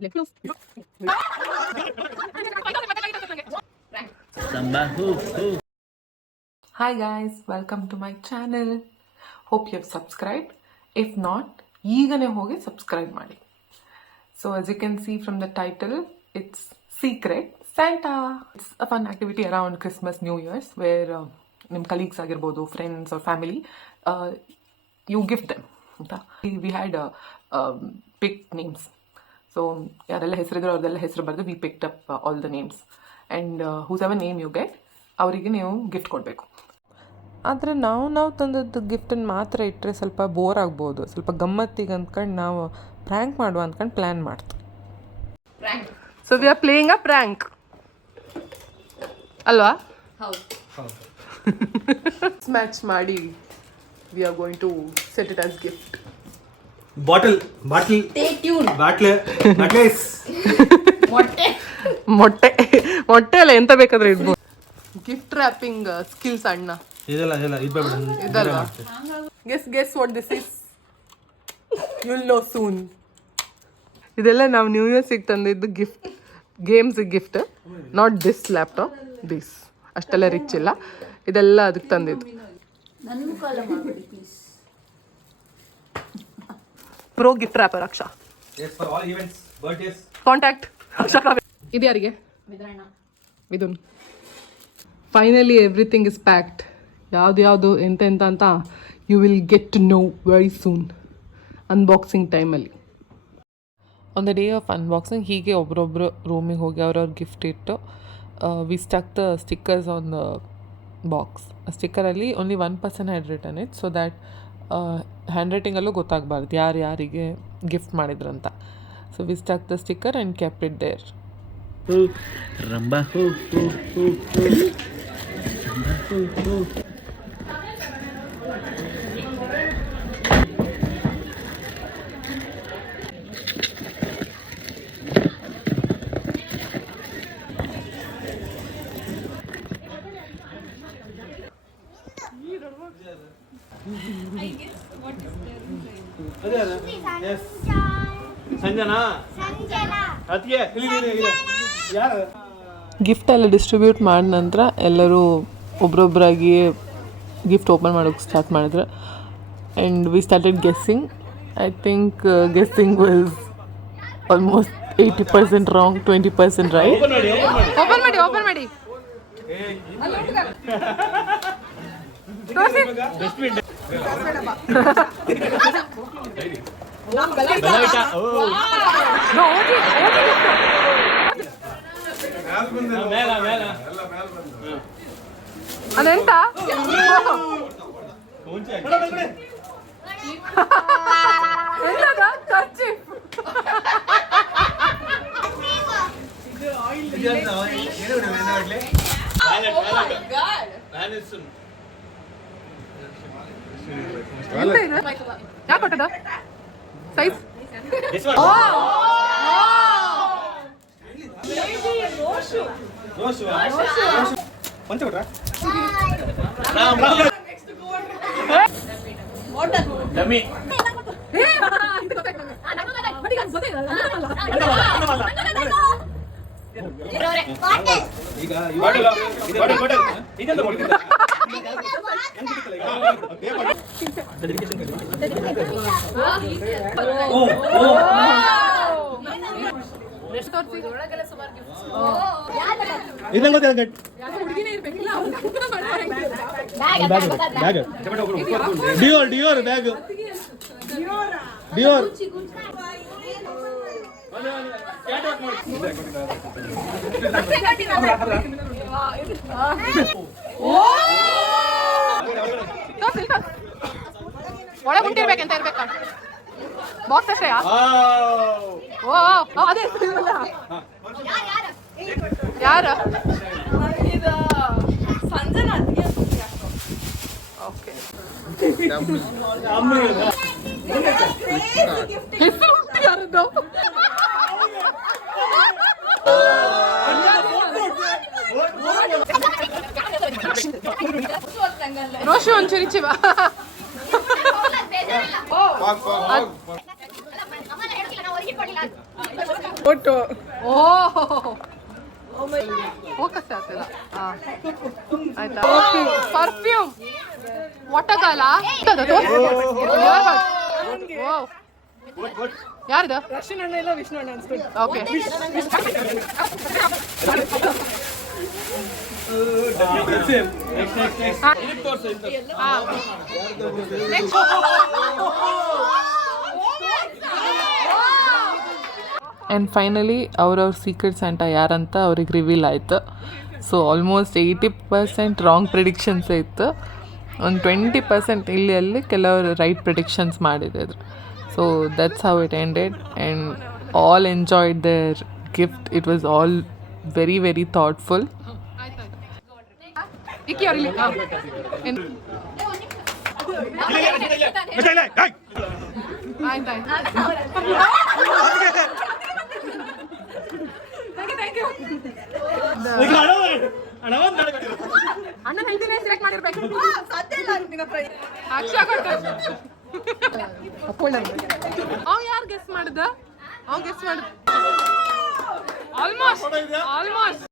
Hi guys, welcome to my channel. Hope you have subscribed. If not, ಈಗನೇ ಹೋಗಿ subscribe ಮಾಡಿ. So as you can see from the title, it's Secret Santa. It's a fun activity around Christmas, New Year's where ನಿಮ್ಮ colleagues ಆಗಿರ್ಬೋದು, friends or family, you gift them. We had picked names. So ಯಾರೆಲ್ಲ ಹೆಸರಿದ್ರು ಅವ್ರದ್ದೆಲ್ಲ ಹೆಸರು ಬರೆದು we picked up all the names. And whoever name you get, ಅವರಿಗೆ ನೀವು gift ಕೊಡಬೇಕು. ಆದರೆ ನಾವು ತಂದದ್ದು ಗಿಫ್ಟನ್ನು ಮಾತ್ರ ಇಟ್ಟರೆ ಸ್ವಲ್ಪ ಬೋರ್ ಆಗ್ಬೋದು. ಸ್ವಲ್ಪ ಗಮ್ಮತ್ತಿಗೆ ಅಂದ್ಕೊಂಡು ನಾವು ಪ್ರ್ಯಾಂಕ್ ಮಾಡುವ ಅಂದ್ಕೊಂಡು ಪ್ಲ್ಯಾನ್ ಮಾಡ್ತೀವಿ. So we are playing a prank ಅಲ್ವಾ? ಮ್ಯಾಚ್ ಮಾಡಿ we are going to set it as gift. Bottle ಮೊಟ್ಟೆ ಅಲ್ಲ, ಎಂತ ಬೇಕಾದ್ರೆ ಇಡ್ಬೋದು. ಗಿಫ್ಟ್ ರ್ಯಾಪಿಂಗ್ ಸ್ಕಿಲ್ಸ್ ಅಣ್ಣ ಇದಲ್ವಾ? Guess what this is, you'll know soon. ಇದೆಲ್ಲ ನಾವು ನ್ಯೂ ಇಯರ್ಸಿಗೆ ತಂದಿದ್ದು ಗಿಫ್ಟ್, ಗೇಮ್ಸಿಗೆ gift. Not this laptop, this ಅಷ್ಟೆಲ್ಲ ರಿಚ್ ಇಲ್ಲ, ಇದೆಲ್ಲ ಅದಕ್ಕೆ ತಂದಿದ್ದು. Pro gift wrapper Aksha. Contact Aksha. ಇದು ಯಾರಿಗೆ? Mithun. Finally everything is packed. ಯಾವುದು ಎಂತ ಅಂತ you will get to know very soon unboxing ಟೈಮಲ್ಲಿ. On the day of unboxing ಹೀಗೆ ಒಬ್ಬರೊಬ್ಬರು ರೂಮಿಗೆ ಹೋಗಿ ಅವ್ರವ್ರ ಗಿಫ್ಟ್ ಇಟ್ಟು we stuck the stickers on the box. ಸ್ಟಿಕ್ಕರಲ್ಲಿ only 1 person had written it, so that hand ರೈಟಿಂಗಲ್ಲೂ ಗೊತ್ತಾಗಬಾರ್ದು ಯಾರಿಗೆ ಗಿಫ್ಟ್ ಮಾಡಿದ್ರಂತ. So we stuck the sticker and kept it there. Gift ಎಲ್ಲ ಡಿಸ್ಟ್ರಿಬ್ಯೂಟ್ ಮಾಡಿದ ನಂತರ ಎಲ್ಲರೂ ಒಬ್ರೊಬ್ಬರಾಗಿ ಗಿಫ್ಟ್ ಓಪನ್ ಮಾಡೋಕ್ಕೆ ಸ್ಟಾರ್ಟ್ ಮಾಡಿದ್ರು. And we started guessing. I think guessing was almost 80% wrong, 20% right. Open ಮಾಡಿ ಅದೆಂತ? ಯಾಕೆ ಕೊಟ್ಟದ ಸೈಜ್? Dior bag. ಒಳಗೆ ಹುಟ್ಟಿರ್ಬೇಕಂತ ಇರ್ಬೇಕಾ ಬಾಕ್ಸ್ ಅಷ್ಟೇ? ಅದೇ ಯಾರು? ಸಂಜನಾ. ಓಕೆ, ಹೆಸರು ಹುಟ್ಟಿ ಯಾರದ್ದು? ರೋಷು ಒಂಚೂರು ಇಚ್ಚಿವ. ಫೋಟೋ ಫೋಕಸ್ ಆಗ್ತಿಲ್ಲ ಆಯ್ತಾ ಪರ್ಫ್ಯೂಮ್ ಒಟ್ಟಗಲ್ಲ ಯಾರ್ದು ರಕ್ಷಣ ಅಣ್ಣ ಇಲ್ಲ ವಿಷ್ಣು ಅಣ್ಣ ಅನ್ಸ್ಕೊಂಡು ಓಕೆ ಆ್ಯಂಡ್ ಫೈನಲಿ ಅವ್ರವ್ರ ಸೀಕ್ರೆಟ್ ಸ್ಯಾಂಟಾ ಯಾರಂತ ಅವ್ರಿಗೆ ರಿವೀಲ್ ಆಯಿತು. ಸೊ ಆಲ್ಮೋಸ್ಟ್ 80% ರಾಂಗ್ ಪ್ರಿಡಿಕ್ಷನ್ಸ್ ಇತ್ತು. ಒಂದು 20% ಇಲ್ಲಿ ಅಲ್ಲಿ ಕೆಲವರು ರೈಟ್ ಪ್ರಿಡಿಕ್ಷನ್ಸ್ ಮಾಡಿದ್ರು. So that's how it ended and all enjoyed their gift. It was all very very thoughtful. ಅಣ್ಣ ಹೇಳ್ತೀನಿ ಸೆಲೆಕ್ಟ್ ಮಾಡಿರ್ಬೇಕು ಅಕ್ಷಯ ಅವ್ ಯಾರು ಗೆಸ್ ಮಾಡಿದ ಆಲ್ಮೋಸ್ಟ್